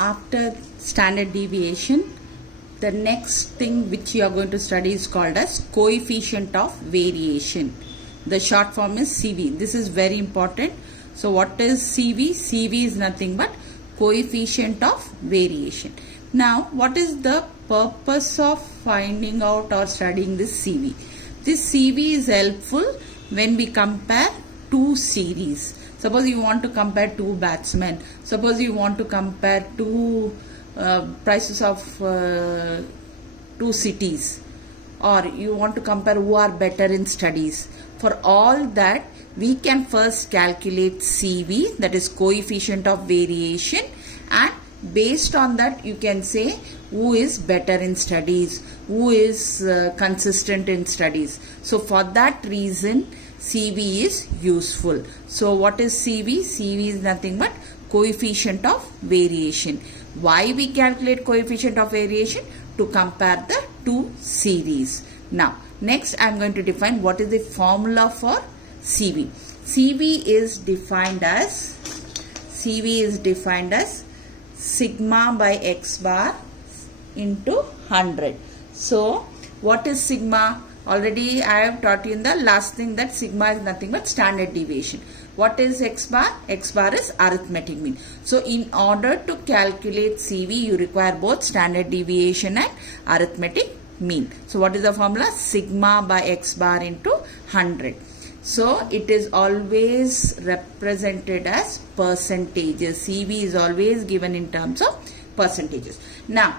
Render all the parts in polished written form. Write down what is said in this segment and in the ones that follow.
after standard deviation, the next thing which you are going to study is called as coefficient of variation. The short form is CV. This is very important. So what is CV? CV is nothing but coefficient of variation. Now what is the purpose of finding out or studying this CV? This CV is helpful when we compare two series. Suppose you want to compare two batsmen. Suppose you want to compare two prices of two cities, or you want to compare who are better in studies. For all that, we can first calculate CV, that is coefficient of variation, and based on that you can say who is better in studies, who is consistent in studies. So for that reason CV is useful. So what is CV? CV is nothing but coefficient of variation. Why we calculate coefficient of variation? To compare the two series. Now next I am going to define what is the formula for CV. CV is defined as sigma by x bar into 100. So what is sigma? Already I have taught you in the last thing that sigma is nothing but standard deviation. What is x bar? X bar is arithmetic mean. So in order to calculate CV, you require both standard deviation and arithmetic mean. So what is the formula? Sigma by x bar into 100. So it is always represented as percentages. CV is always given in terms of percentages. Now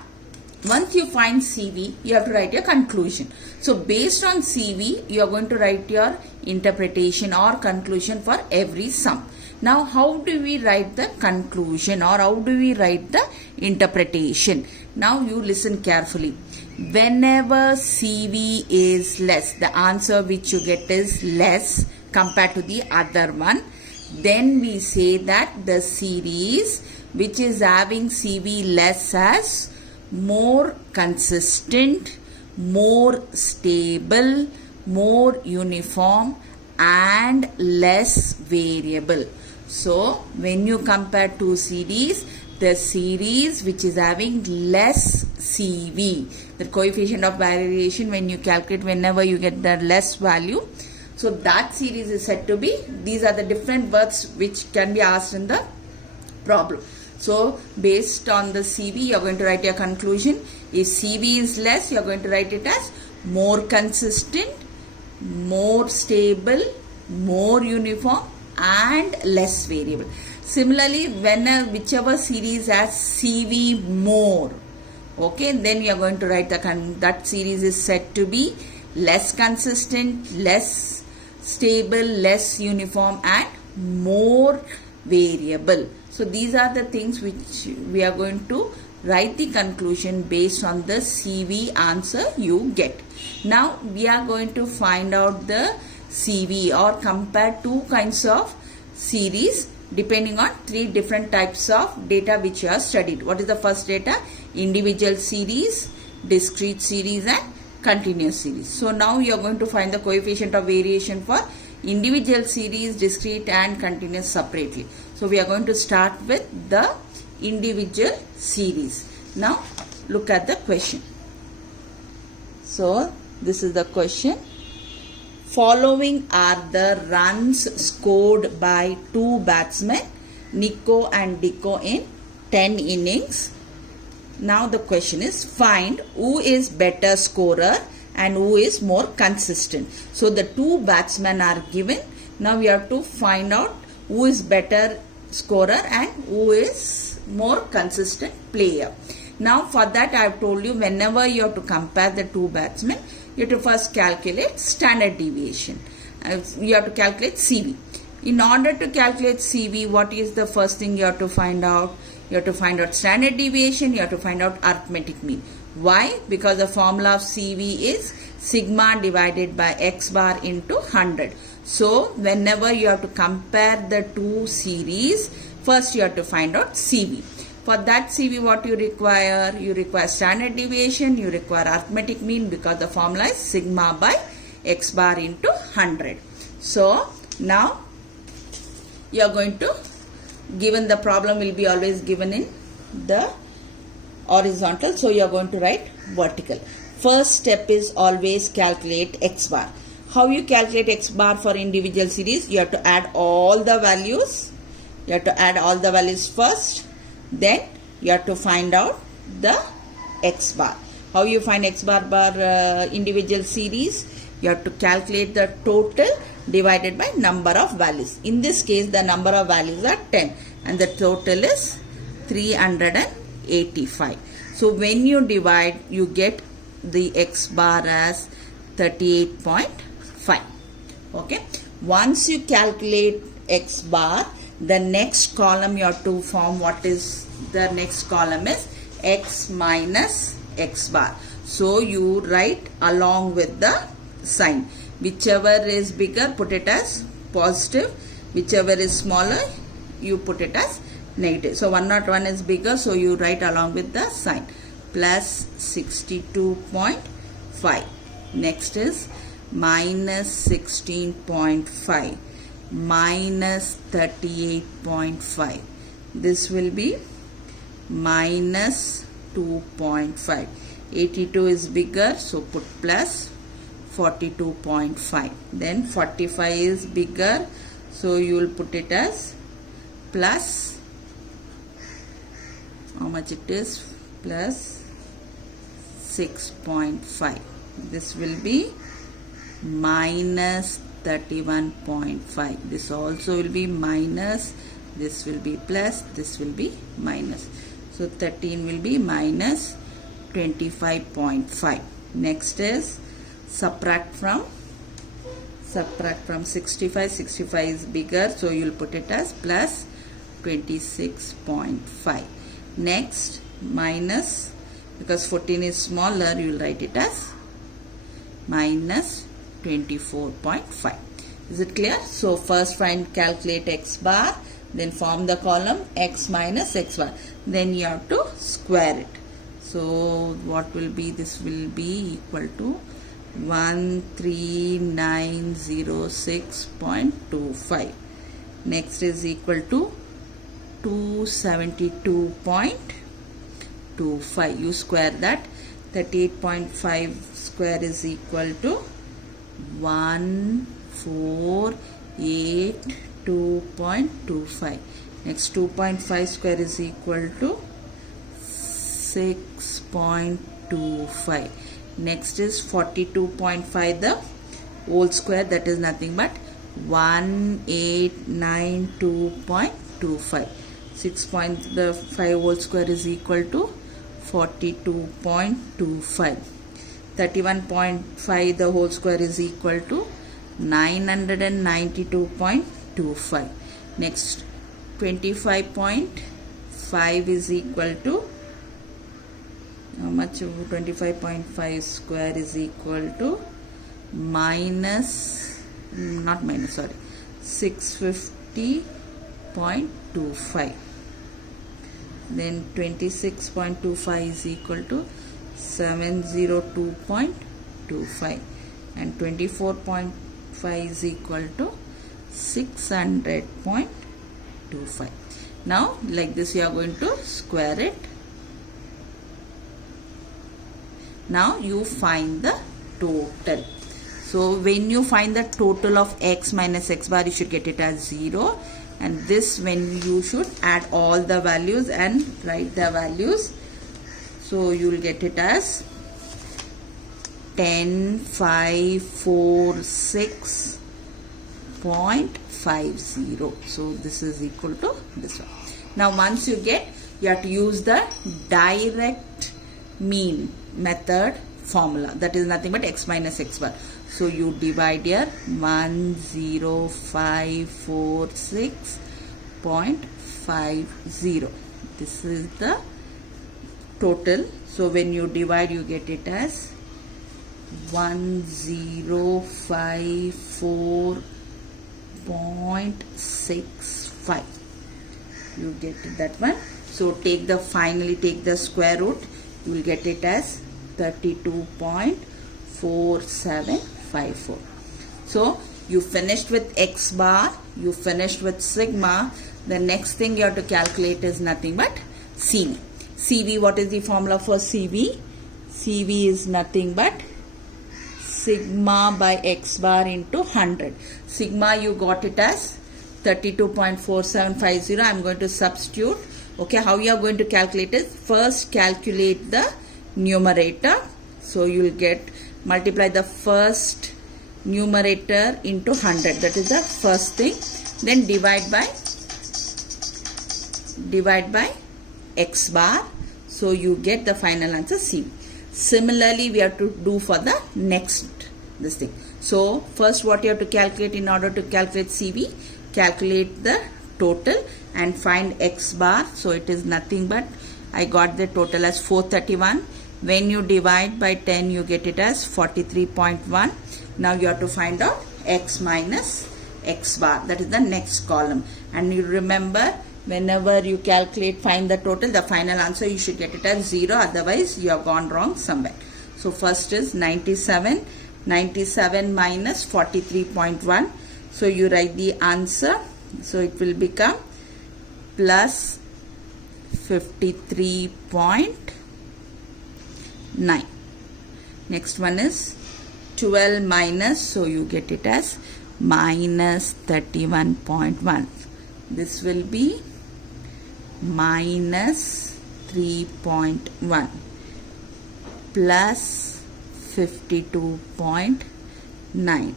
once you find CV, you have to write your conclusion. So based on CV, you are going to write your interpretation or conclusion for every sum. Now how do we write the conclusion, or how do we write the interpretation? Now you listen carefully. Whenever CV is less, the answer which you get is less compared to the other one, then we say that the series which is having CV less as more consistent, more stable, more uniform and less variable. So when you compare two series, the series which is having less CV, the coefficient of variation, when you calculate, whenever you get the less value, so that series is said to be, these are the different words which can be asked in the problem. So based on the CV, you are going to write your conclusion. If CV is less, you are going to write it as more consistent, more stable, more uniform and less variable. Similarly, whichever series has CV more, okay, then you are going to write that series is said to be less consistent, less stable, less uniform and more variable. So these are the things which we are going to write the conclusion based on the CV answer you get. Now we are going to find out the CV or compare two kinds of series depending on three different types of data which you have studied. What is the first data? Individual series, discrete series and continuous series. So now you are going to find the coefficient of variation for individual series, discrete and continuous separately. So we are going to start with the individual series. Now look at the question. So this is the question. Following are the runs scored by two batsmen, Nico and Dicko, in 10 innings. Now the question is, find who is better scorer and who is more consistent. So the two batsmen are given. Now we have to find out who is better scorer and who is more consistent player. Now for that I have told you, whenever you have to compare the two batsmen, you have to first calculate standard deviation. You have to calculate CV. In order to calculate CV, what is the first thing you have to find out? You have to find out standard deviation, you have to find out arithmetic mean. Why? Because the formula of CV is sigma divided by x bar into 100. So whenever you have to compare the two series, first you have to find out CV. For that CV, what you require? You require standard deviation, you require arithmetic mean, because the formula is sigma by x bar into 100. So now you are going to, given the problem will be always given in the horizontal, so you are going to write vertical. First step is always calculate x bar. How you calculate x bar for individual series? You have to add all the values. You have to add all the values first. Then you have to find out the x bar. How you find x bar individual series? You have to calculate the total divided by number of values. In this case, the number of values are 10 and the total is 385. So when you divide, you get the x bar as 38.5. Okay. Once you calculate x bar, the next column you have to form. What is the next column is x minus x bar. So you write along with the sign. Whichever is bigger, put it as positive. Whichever is smaller, you put it as negative. So 101 is bigger, so you write along with the sign. Plus 62.5. Next is minus 16.5. Minus 38.5. This will be minus 2.5. 82 is bigger, so put plus 42.5. Then 45 is bigger, so you will put it as plus, how much it is, plus 6.5. This will be minus 31.5. This also will be minus, this will be plus, this will be minus. So 13 will be minus 25.5. Next is subtract from 65. 65 is bigger, so you will put it as plus 26.5. Next, minus, because 14 is smaller, you will write it as minus 24.5. Is it clear? So first calculate x bar, then form the column x minus x bar. Then you have to square it. So what will be? This will be equal to 13906.25. Next is equal to 272.25. You square that. 38.5 square is equal to 1482.25. Next 2.5 square is equal to 6.25. Next is 42.5, the whole square, that is nothing but 1892.25. 6.5 whole square is equal to 42.25. 31.5 the whole square is equal to 992.25. Next 25.5 is equal to, how much? 25.5 square is equal to minus, not minus, sorry, 650.25. Then 26.25 is equal to 702.25, and 24.5 is equal to 600.25. Now like this you are going to square it. Now you find the total. So when you find the total of x minus x bar, you should get it as 0. And this, when you should add all the values and write the values. So you will get it as 10546.50. So this is equal to this one. Now once you get, you have to use the direct mean method formula, that is nothing but x minus x bar. So you divide here 10546.50. This is the total. So when you divide, you get it as 1054.65. You get it, that one. So finally take the square root. You will get it as 32.4754. So you finished with x bar, you finished with sigma. The next thing you have to calculate is nothing but CV. CV, what is the formula for CV? CV is nothing but sigma by x bar into 100. Sigma you got it as 32.4750. I am going to substitute. Okay, how you are going to calculate it? First calculate the numerator. So you will get, multiply the first numerator into 100. That is the first thing. Then divide by x bar. So you get the final answer CV. Similarly, we have to do for the next this thing. So first what you have to calculate in order to calculate CV? Calculate the total and find x bar. So it is nothing but, I got the total as 431. When you divide by 10, you get it as 43.1. Now you have to find out x minus x bar. That is the next column. And you remember, whenever you calculate, find the total, the final answer you should get it as 0. Otherwise, you have gone wrong somewhere. So first is 97. 97 minus 43.1. So you write the answer. So it will become plus 53.9. Next one is 12 minus, so you get it as minus 31.1. This will be minus 3.1 plus 52.9.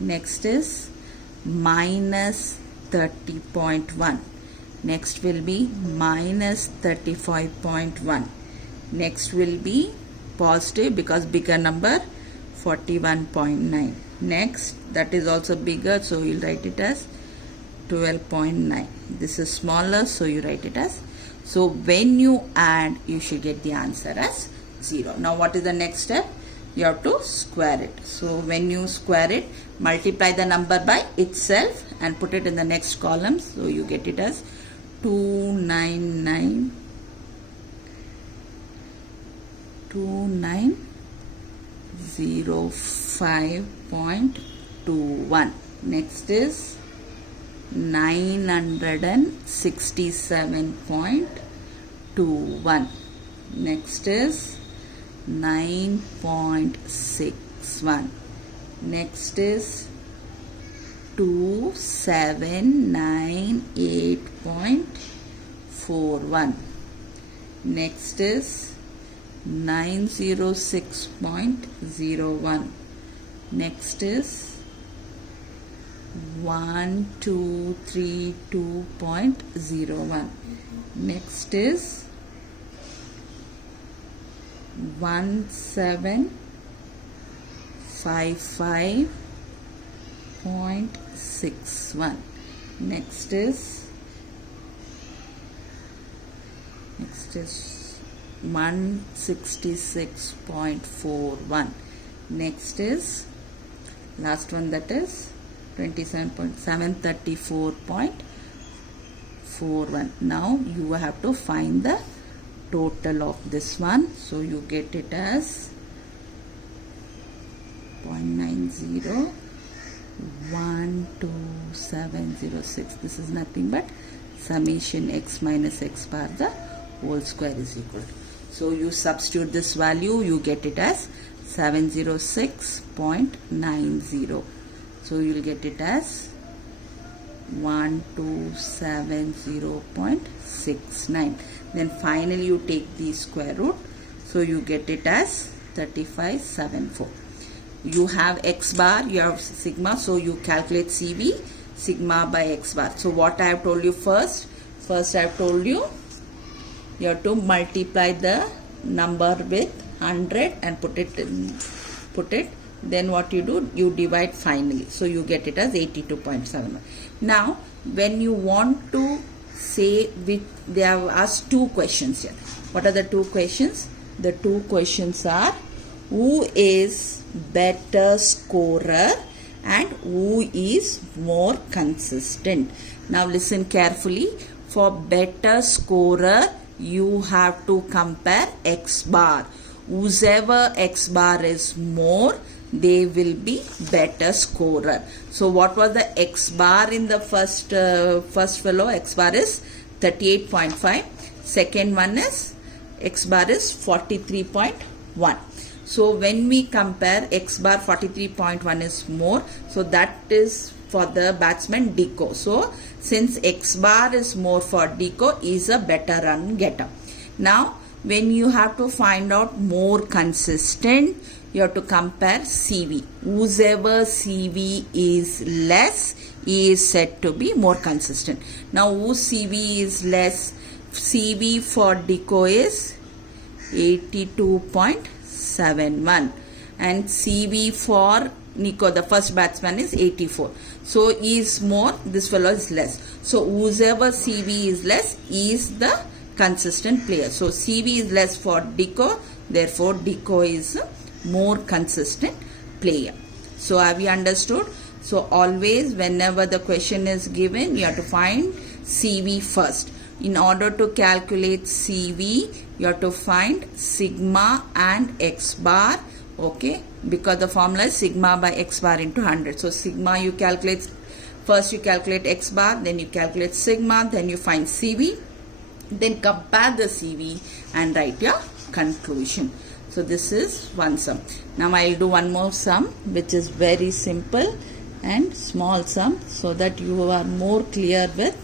Next is minus 30.1. Next will be minus 35.1. Next will be positive because bigger number 41.9. Next, that is also bigger, so you'll write it as 12.9. This is smaller, so you write it as. So when you add, you should get the answer as 0. Now what is the next step? You have to square it. So when you square it, multiply the number by itself and put it in the next column. So you get it as 2905.21. Next is 967.21. Next is 9.61. Next is 2798.41. Next is 906.01. Next is 1232.01. Next is 1755.61. Next is 166.41. Next is last one, that is 27.734.41. Now you have to find the total of this one. So you get it as 0.90 12706. This is nothing but summation x minus x bar the whole square is equal to. So you substitute this value, you get it as 706.90. So you will get it as 1270.69. Then finally you take the square root. So you get it as 3574. You have x bar, you have sigma, so you calculate CV, sigma by x bar. So what I have told you first I have told you have to multiply the number with 100 and put it. Then what you do, you divide finally. So you get it as 82.71. Now when you want to say, they have asked two questions here. What are the two questions? The two questions are, who is better scorer and who is more consistent? Now listen carefully. For better scorer, you have to compare x bar. Whosever x bar is more, they will be better scorer. So what was the x bar in the first fellow? X bar is 38.5. second one is X bar is 43.1. So when we compare X bar 43.1 is more, so that is for the batsman Deco. So since X bar is more for Deco, is a better run getter. Now when you have to find out more consistent, you have to compare CV. Whoever CV is less is said to be more consistent. Now whose CV is less? CV for Deco is 82.71 and CV for Nico, the first batsman, is 84. So he is more, this fellow is less. So whoever CV is less is the consistent player. So CV is less for Deco, therefore Deco is a more consistent player. So have you understood? So always whenever the question is given, you have to find CV first. In order to calculate CV, you have to find sigma and X bar, okay, because the formula is sigma by X bar into 100. So sigma you calculate, first you calculate X bar, then you calculate sigma, then you find CV, then compare the CV and write your conclusion. So this is one sum. Now I will do one more sum which is very simple and small sum so that you are more clear with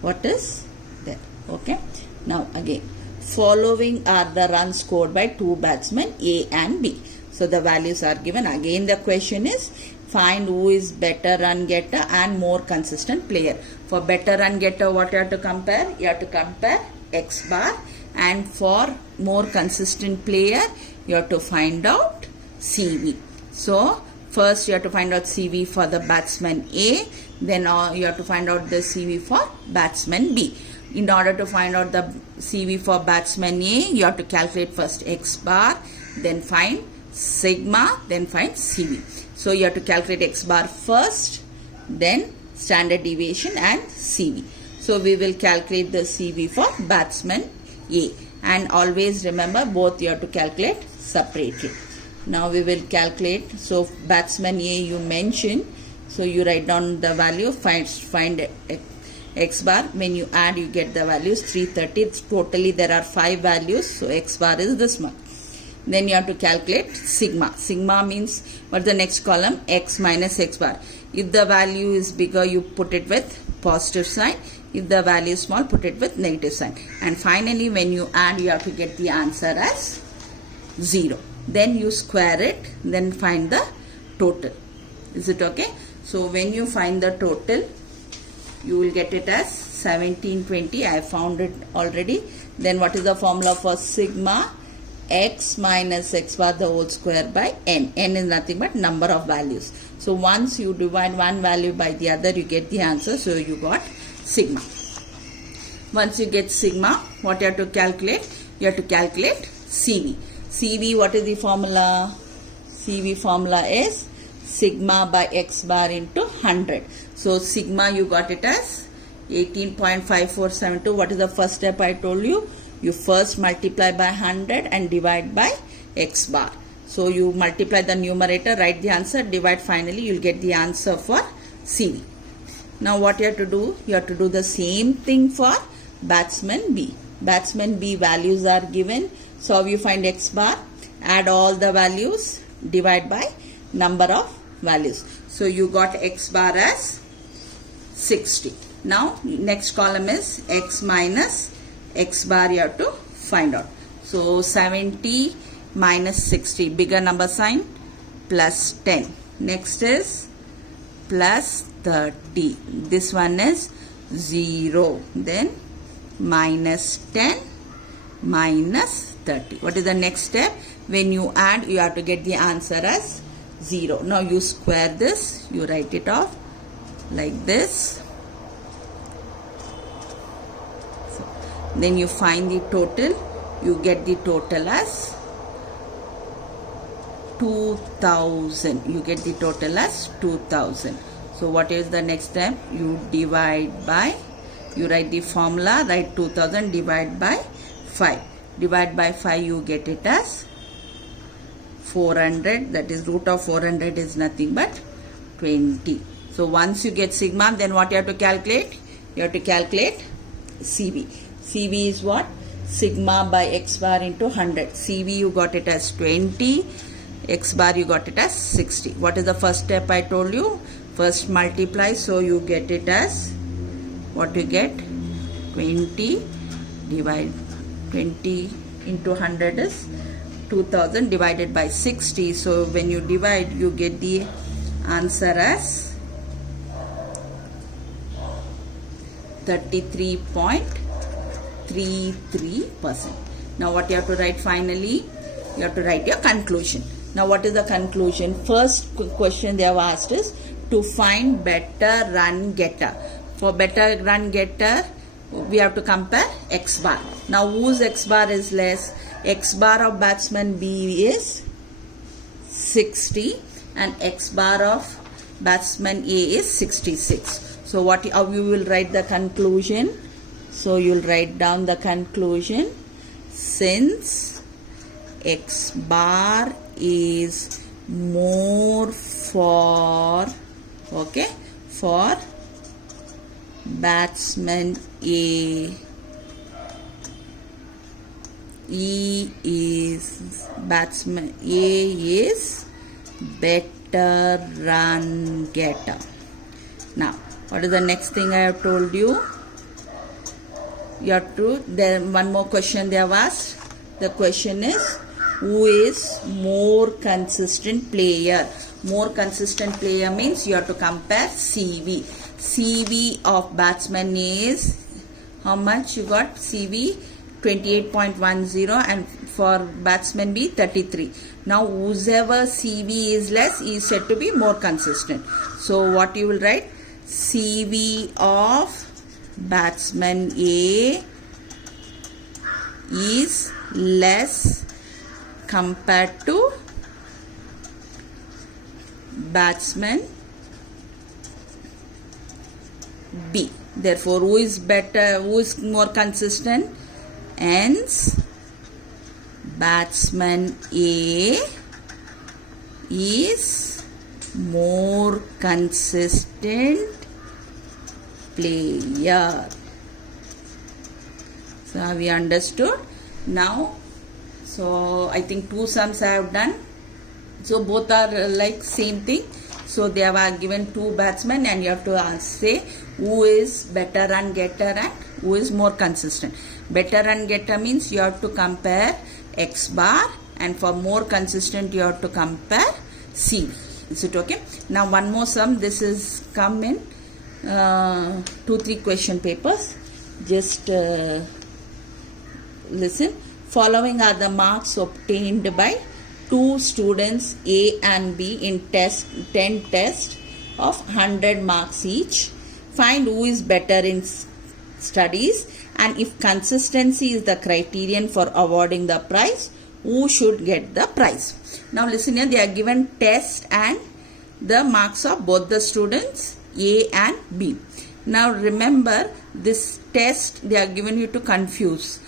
what is there. Okay. Now again, following are the runs scored by two batsmen A and B. So the values are given. Again the question is find who is better run getter and more consistent player. For better run getter, what you have to compare? You have to compare X bar, and for more consistent player you have to find out CV. So first you have to find out CV for the batsman A, then you have to find out the CV for batsman B. In order to find out the CV for batsman A, you have to calculate first X bar, then find sigma, then find CV. So you have to calculate X bar first, then standard deviation and CV. So we will calculate the CV for batsman A, and always remember both you have to calculate separately. Now we will calculate. So batsman A you mention, so you write down the value, find X bar. When you add, you get the values 330. Totally there are 5 values, so X bar is this one. Then you have to calculate sigma. Sigma means, what's the next column? X minus X bar. If the value is bigger, you put it with positive sign. If the value is small, put it with negative sign. And finally when you add, you have to get the answer as 0. Then you square it, then find the total. Is it okay? So when you find the total, you will get it as 1720. I found it already. Then what is the formula for sigma? X minus X bar the whole square by n. N is nothing but number of values. So once you divide one value by the other, you get the answer. So you got sigma. Once you get sigma, what you have to calculate? You have to calculate CV. CV, what is the formula? CV formula is sigma by X bar into 100. So sigma you got it as 18.5472. What is the first step I told you? You first multiply by 100 and divide by X bar. So you multiply the numerator, write the answer, divide, finally you will get the answer for CV. Now what you have to do? You have to do the same thing for batsman B. Batsman B values are given. So how you find X bar? Add all the values, divide by number of values. So you got X bar as 60. Now next column is X minus X bar you have to find out. So 70 minus 60, bigger number sign, plus 10. Next is plus 30. This one is 0. Then minus 10 minus 30. What is the next step? When you add, you have to get the answer as 0. Now you square this, you write it off like this. Then you find the total, you get the total as 2000. You get the total as 2000. So what is the next step? You divide by, you write the formula, write 2000, divide by 5. Divide by 5, you get it as 400. That is root of 400 is nothing but 20. So once you get sigma, then what you have to calculate? You have to calculate CV. CV is what? sigma by x bar into 100. CV you got it as 20, x bar you got it as 60. What is the first step I told you? First multiply, so you get it as, what you get? 20 divide 20 into 100 is 2000 divided by 60. So when you divide, you get the answer as 33.33%. Now what you have to write finally? You have to write your conclusion. Now what is the conclusion? First question they have asked is to find better run getter. For better run getter, we have to compare x bar. Now whose x bar is less? X bar of batsman B is 60 and x bar of batsman A is 66. So how you will write the conclusion? So you will write down the conclusion. Since x bar is more for batsman A, batsman A is better run getter. Now what is the next thing I have told you? You have to, then one more question they have asked. The question is, who is more consistent player? More consistent player means you have to compare CV. CV of batsman is, how much you got? CV 28.10 and for batsman B 33. Now whoever CV is less is said to be more consistent. So what you will write? CV of batsman A is less compared to batsman B. Therefore, who is better, who is more consistent? Hence, batsman A is more consistent player. So have we understood? Now, so I think two sums I have done. So both are like same thing. So they have given two batsmen and you have to say who is better run getter and who is more consistent. Better run getter means you have to compare x bar, and for more consistent you have to compare CV. Is it okay? Now one more sum. This is come in 2-3 question papers. Just listen. Following are the marks obtained by two students A and B in 10 tests of 100 marks each. Find who is better in studies, and if consistency is the criterion for awarding the prize, who should get the prize. Now listen here, they are given test and the marks of both the students A and B. Now remember, this test they are given you to confuse,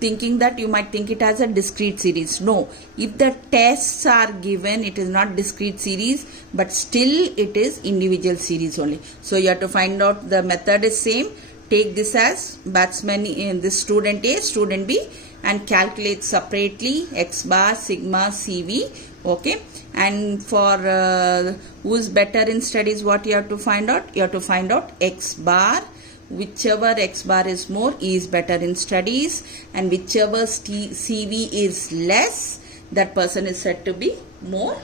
thinking that you might think it as a discrete series. No, if the tests are given, it is not discrete series, but still it is individual series only. So you have to find out, the method is same. Take this as batsman in this student A, student B, and calculate separately x bar, sigma, CV. Okay, and for who is better in studies, what you have to find out? You have to find out x bar. Whichever x bar is more, is better in studies, and whichever CV is less, that person is said to be more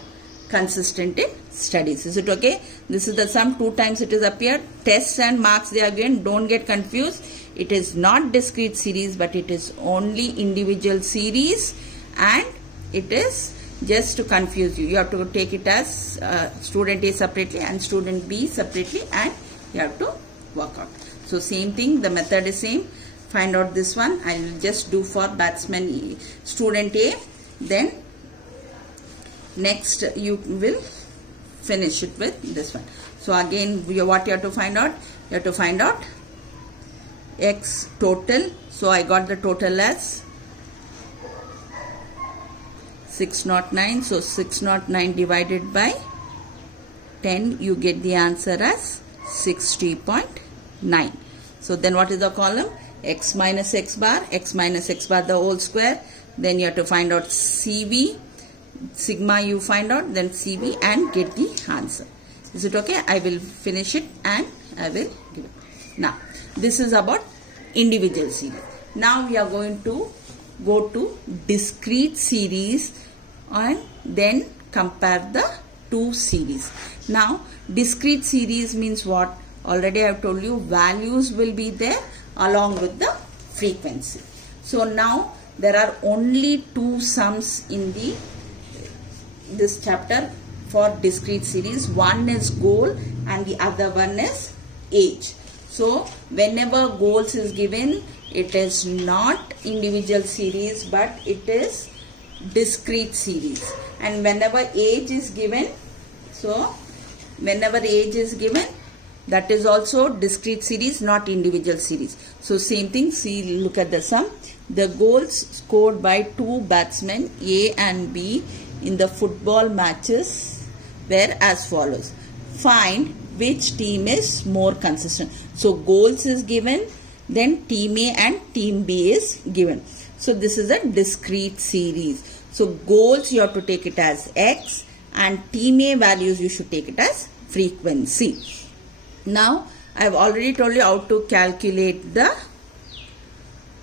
consistent in studies. Is it okay? This is the sum. 2 times it is appeared. Tests and marks they are given. Don't get confused. It is not discrete series, but it is only individual series, and it is just to confuse you. You have to take it as student A separately and student B separately, and you have to work out. So same thing, the method is same. Find out this one. I will just do for batsman student A. Then next you will finish it with this one. So again, what you have to find out? You have to find out x total. So I got the total as 609. So 609 divided by 10, you get the answer as 60.9. So then what is the column? x minus x bar the whole square. Then you have to find out CV, sigma you find out, then CV, and get the answer. Is it okay? I will finish it and I will give it. Now, this is about individual series. Now we are going to go to discrete series and then compare the two series. Now, discrete series means what? Already I have told you, values will be there along with the frequency. So now there are only two sums in this chapter for discrete series. One is goal and the other one is age. So whenever goals is given, it is not individual series but it is discrete series. And whenever age is given, that is also discrete series, not individual series. So same thing, see, look at the sum. The goals scored by two batsmen A and B in the football matches were as follows. Find which team is more consistent. So goals is given, then team A and team B is given. So this is a discrete series. So goals you have to take it as X and team A values you should take it as frequency. Now I have already told you how to calculate the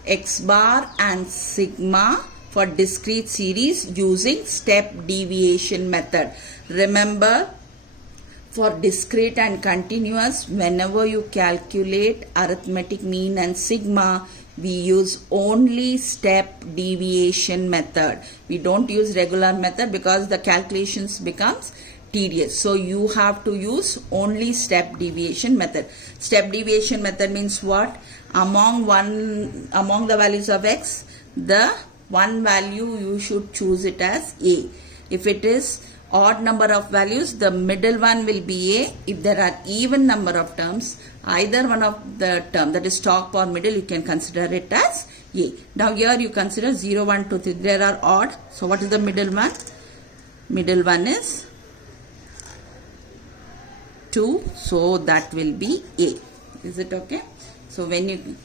X bar and sigma for discrete series using step deviation method. Remember, for discrete and continuous, whenever you calculate arithmetic mean and sigma, we use only step deviation method. We don't use regular method because the calculations becomes tedious. So you have to use only step deviation method. Step deviation method means what? Among the values of X, the one value you should choose it as A. If it is odd number of values, the middle one will be A. If there are even number of terms, either one of the term, that is top or middle, you can consider it as A. Now here you consider 0, 1, 2, 3. There are odd. So what is the middle one? Middle one is 2. So that will be A. Is it okay? So then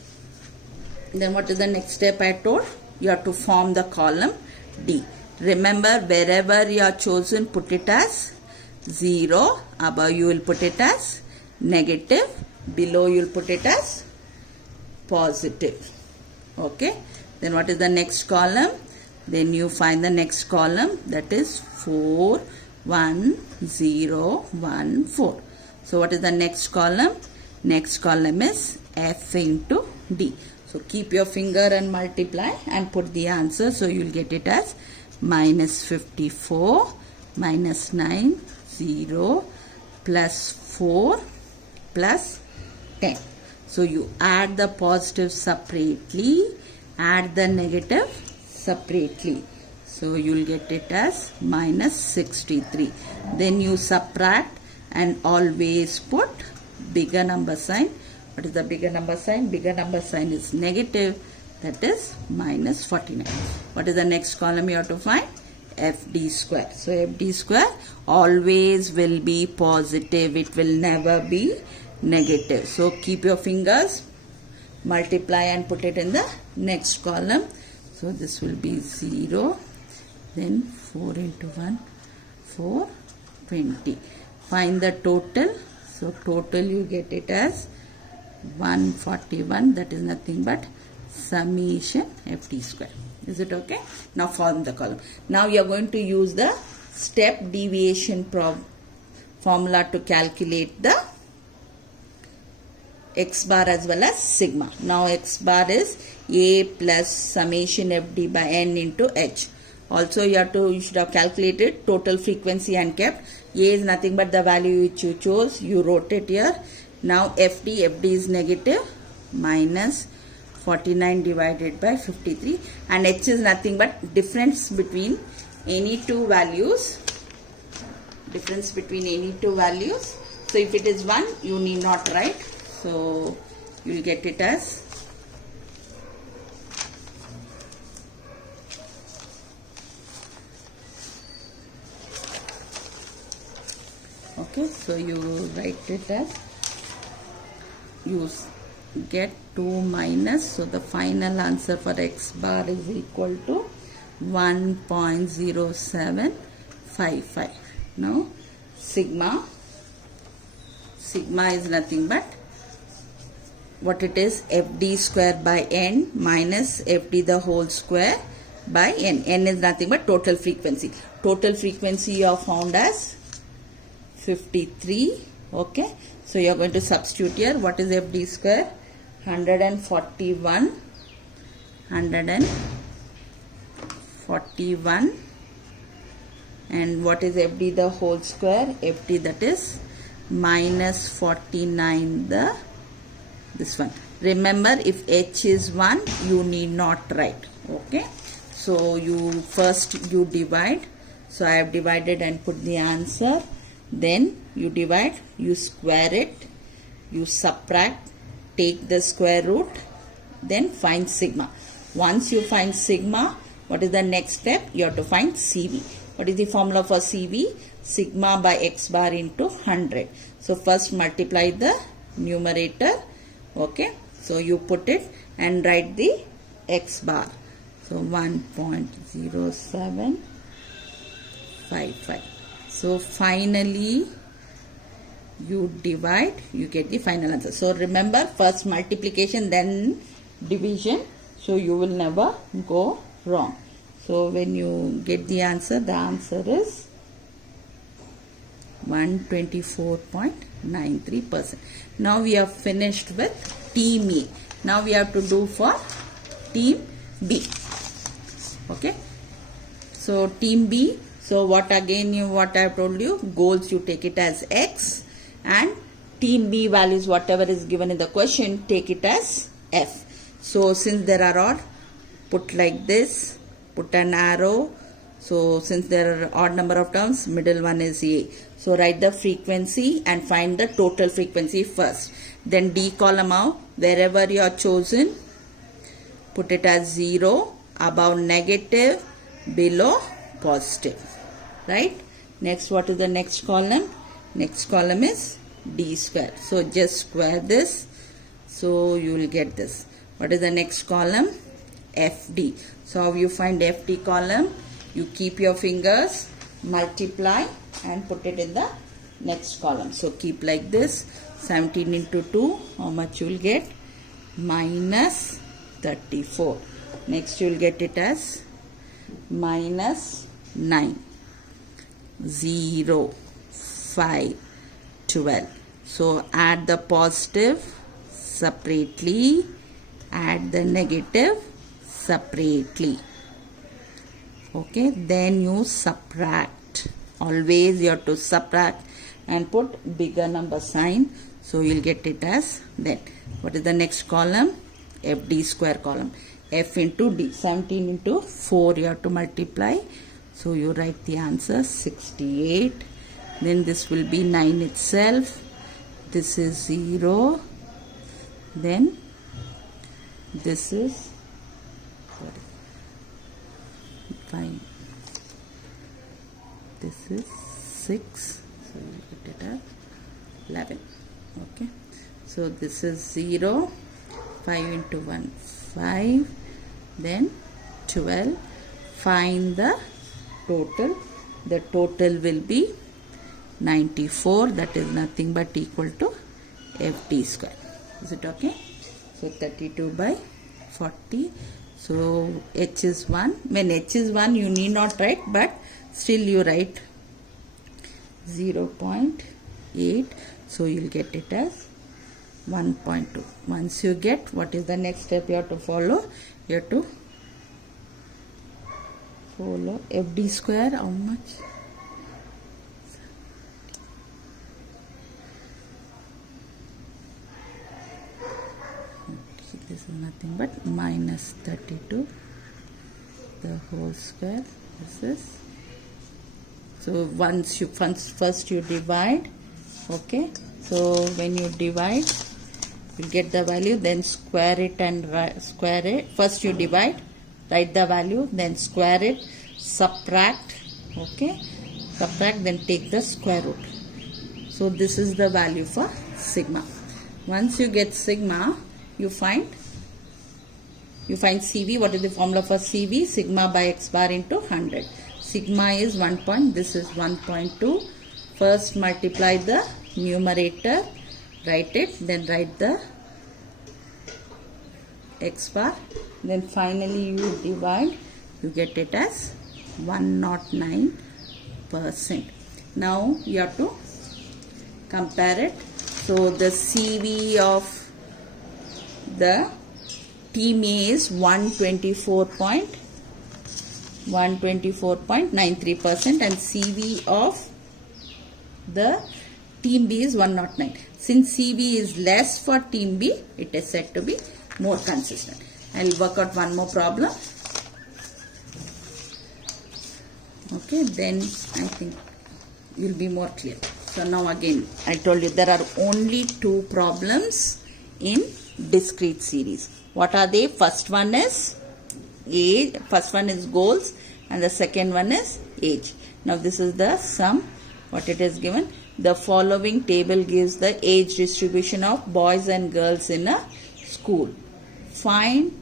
what is the next step I told? You have to form the column D. Remember, wherever you are chosen, put it as 0. Above you will put it as negative. Below you will put it as positive. Okay. Then what is the next column? Then you find the next column, that is 4, 1, 0, 1, 4. So what is the next column? Next column is F into D. So keep your finger and multiply and put the answer. So you will get it as minus 54 minus 9, 0 plus 4 plus 10. So you add the positive separately, add the negative separately. So you will get it as minus 63. Then you subtract and always put bigger number sign. What is the bigger number sign? Bigger number sign is negative, that is minus 49. What is the next column you have to find? FD square. So FD square always will be positive. It will never be negative. So keep your fingers, multiply and put it in the next column. So this will be 0. Then 4 into 1, 4, 20. Find the total. So total you get it as 141. That is nothing but summation FD square. Is it okay? Now form the column. Now you are going to use the step deviation formula to calculate the X bar as well as sigma. Now X bar is A plus summation FD by N into H. Also you should have calculated total frequency and kept. A is nothing but the value which you chose. You wrote it here. Now FD is negative, minus 49 divided by 53, and H is nothing but difference between any two values. Difference between any two values. So if it is 1, you need not write. So you will get it as okay. So you write it as use get 2 minus, so the final answer for x bar is equal to 1.0755. Now sigma is nothing but what it is, fd square by n minus fd the whole square by n. N is nothing but total frequency. Total frequency you have found as 53. Okay, so you are going to substitute here. What is fd square? 141 and what is fd the whole square? Fd, that is minus 49 this one. Remember, if h is 1, you need not write. Okay, so you divide. So I have divided and put the answer. Then you divide, you square it, you subtract, take the square root, then find sigma. Once you find sigma, what is the next step? You have to find CV. What is the formula for CV? Sigma by x bar into 100. So first multiply the numerator. Okay, so you put it and write the x bar. So 1.0755. So finally you divide, you get the final answer. So remember, first multiplication, then division, so you will never go wrong. So when you get the answer is 124.93%. Now we have finished with team E. Now we have to do for team B. Okay, so team B. So what I have told you, goals you take it as X, and team B values whatever is given in the question, take it as F. So since there are odd, put like this, put an arrow. So since there are odd number of terms, middle one is A. So write the frequency and find the total frequency first. Then D column out, wherever you are chosen, put it as 0, above negative, below positive. Right? Next, what is the next column? Next column is D square. So just square this. So you will get this. What is the next column? FD. So how you find FD column? You keep your fingers, multiply and put it in the next column. So keep like this. 17 into 2. How much you will get? Minus 34. Next you will get it as minus 9. 0, 5, 12. So add the positive separately, add the negative separately. Okay, then you subtract. Always you have to subtract and put bigger number sign. So you'll get it as then. What is the next column? FD square column. F into D. 17 into 4 you have to multiply. So you write the answer 68. Then this will be 9 itself. This is 0. Then this is 5. This is 6. So you get it as 11. Okay. So this is 0. 5 into 1, 5. Then 12. Find the total. The total will be 94. That is nothing but equal to FD square. Is it okay? So 32 by 40. So H is 1. When H is 1, you need not write, but still you write 0.8. So you'll get it as 1.2. Once you get, what is the next step you have to follow? You have to follow FD square. How much? Okay, this is nothing but minus 32 the whole square. This is, so once you first you divide. Okay, so when you divide, you get the value, then square it and square it. First you divide, write the value, then square it, subtract. Okay, subtract, then take the square root. So this is the value for sigma. Once you get sigma, you find CV. What is the formula for CV? Sigma by x bar into 100. Sigma is 1 point, this is 1.2. First multiply the numerator, write it, then write the x bar, then finally you divide, you get it as 109%. Now you have to compare it. So the CV of the team A is 124.93% and CV of the team B is 109. Since CV is less for team B, it is said to be more consistent. I will work out one more problem. Okay, then I think you will be more clear. So now again, I told you there are only two problems in discrete series. What are they? First one is age, first one is goals, and the second one is age. Now this is the sum, what it is given. The following table gives the age distribution of boys and girls in a school. Find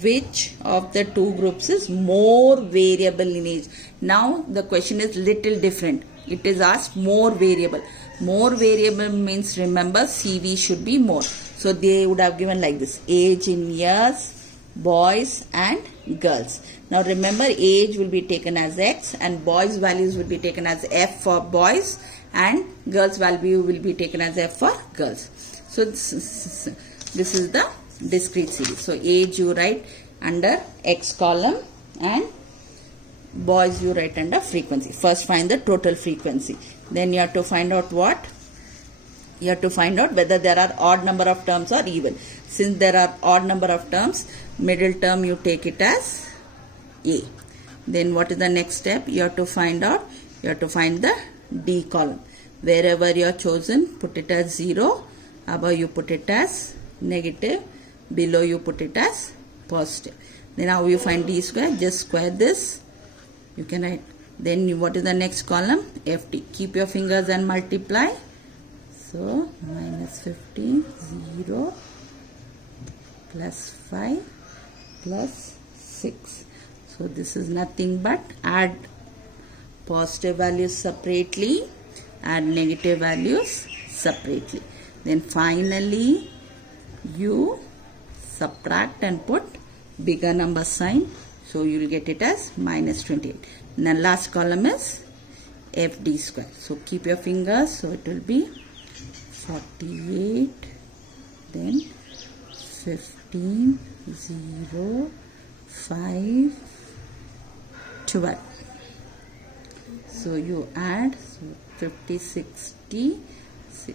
which of the two groups is more variable in age. Now the question is little different. It is asked more variable. More variable means, remember, CV should be more. So they would have given like this: age in years, boys and girls. Now remember, age will be taken as X and boys' values will be taken as F for boys and girls' value will be taken as F for girls. So this is the discrete series. So age you write under X column and boys you write under frequency. First find the total frequency. Then you have to find out what? You have to find out whether there are odd number of terms or even. Since there are odd number of terms, middle term you take it as A. Then what is the next step? You have to find out, you have to find the D column. Wherever you are chosen, put it as 0. Above you put it as negative. Below you put it as positive. Then how you find D square? Just square this. You can write. Then what is the next column? FD. Keep your fingers and multiply. So minus 50, 0, plus 5, plus 6. So this is nothing but add positive values separately, add negative values separately. Then finally you subtract and put bigger number sign. So you will get it as minus 28. And the last column is FD square. So keep your fingers. So it will be 48, then 15, 0, 5, 12. So you add 50, 60.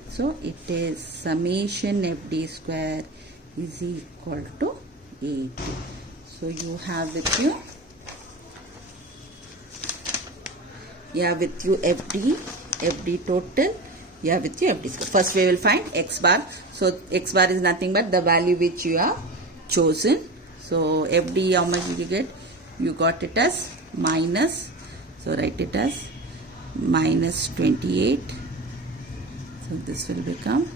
So it is summation FD square is equal to 80. So you have with you, FD total, you have with you FD square. First we will find X bar. So X bar is nothing but the value which you have chosen. So FD, how much did you get? You got it as minus. So write it as minus 28. So this will become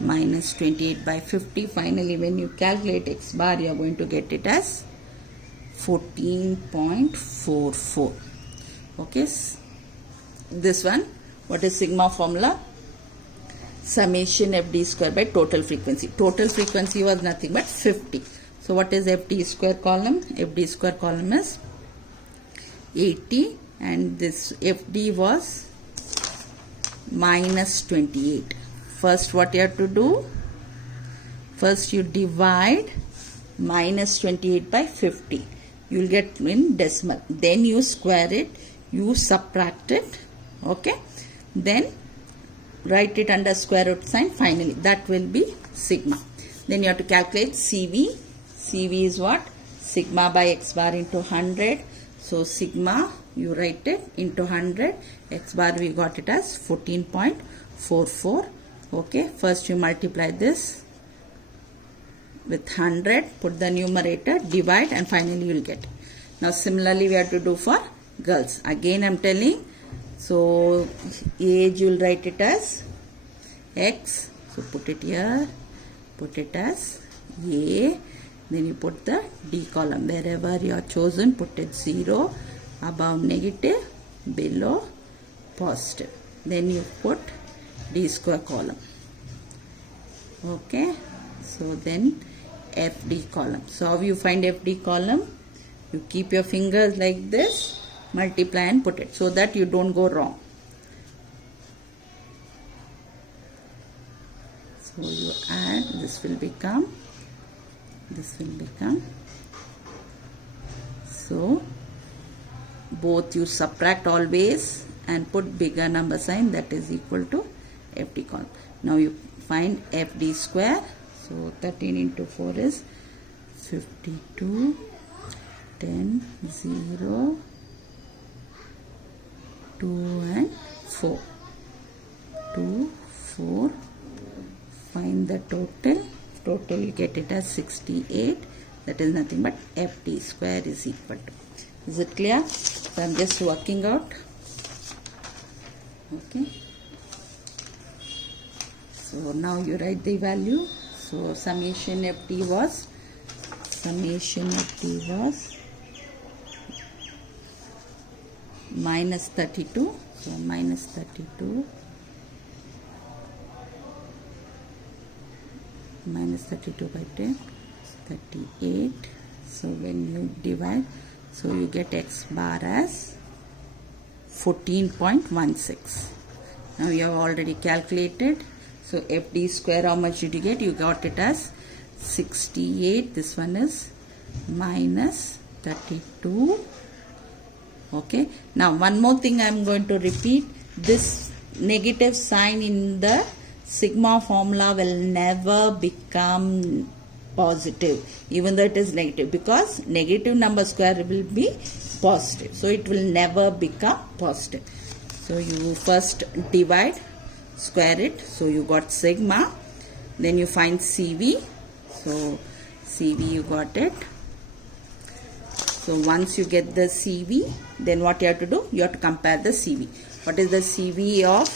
minus 28 by 50. Finally, when you calculate X bar, you are going to get it as 14.44. Okay. This one, what is sigma formula? Summation FD square by total frequency. Total frequency was nothing but 50. So what is FD square column? FD square column is 80 and this FD was minus 28. First what you have to do? First you divide minus 28 by 50. You will get in decimal. Then you square it. You subtract it. Okay. Then write it under square root sign. Finally that will be sigma. Then you have to calculate CV. CV is what? Sigma by X bar into 100. So sigma you write it into 100. X bar we got it as 14.44. Okay. First you multiply this with 100. Put the numerator, divide and finally you will get. Now similarly we have to do for girls. Again I am telling. So age you will write it as X. So put it here. Put it as A. Then you put the D column. Wherever you are chosen, put it 0. Above negative, below positive. Then you put D square column. Okay. So then FD column. So how you find FD column? You keep your fingers like this, multiply and put it so that you don't go wrong. So you add, this will become, so both you subtract always and put bigger number sign, that is equal to FD column. Now you find FD square. So 13 into 4 is 52, 10, 0, 2 and 4. 2, 4. Find the total. Total you get it as 68. That is nothing but FD square is equal to. Is it clear? So I am just working out. Okay. So now you write the value. So summation FD was minus 32. So minus 32. Minus 32 by 10, 38. So when you divide, so you get X bar as 14.16. Now you have already calculated. So FD square, how much did you get? You got it as 68. This one is minus 32. Okay. Now one more thing I am going to repeat. This negative sign in the sigma formula will never become positive even though it is negative, because negative number square will be positive. So it will never become positive. So you first divide, square it. So you got sigma. Then you find CV. So CV you got it. So once you get the CV, then what you have to do? You have to compare the CV. What is the CV of?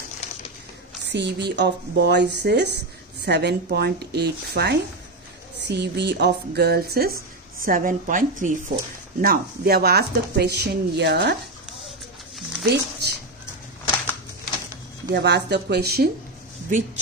CV of boys is 7.85. CV of girls is 7.34. Now they have asked the question here, which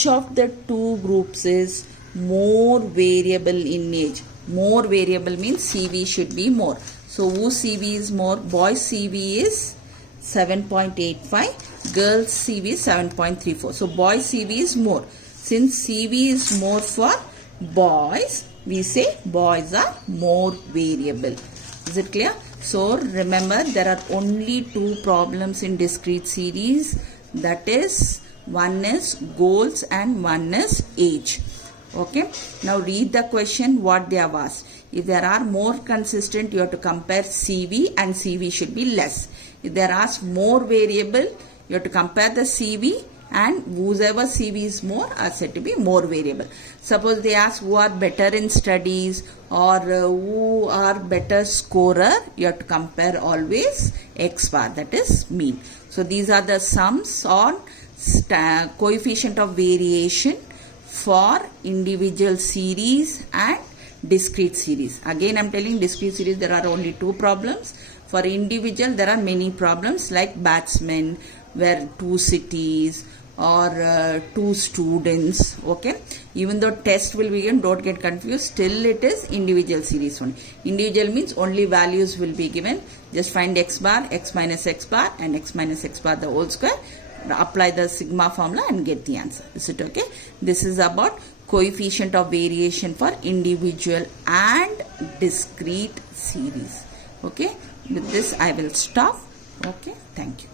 of the two groups is more variable in age? More variable means CV should be more. So whose CV is more? Boys CV is 7.85, girls CV is 7.34. So boys CV is more. Since CV is more for boys, we say boys are more variable. Is it clear? So remember, there are only two problems in discrete series. That is, one is goals and one is age. Okay. Now read the question what they have asked. If there are more consistent, you have to compare CV and CV should be less. If they are asked more variable, you have to compare the CV and whoever CV is more are said to be more variable. Suppose they ask who are better in studies or who are better scorer, you have to compare always X bar, that is mean. So these are the sums on coefficient of variation for individual series and discrete series. Again I am telling, discrete series there are only two problems. For individual there are many problems like batsmen, where two cities or two students. Okay, even though test will begin, don't get confused, still it is individual series only. Individual means only values will be given. Just find X bar, X minus X bar and X minus X bar the whole square. Apply the sigma formula and get the answer. Is it okay? This is about coefficient of variation for individual and discrete series. Okay, with this I will stop. Okay, thank you.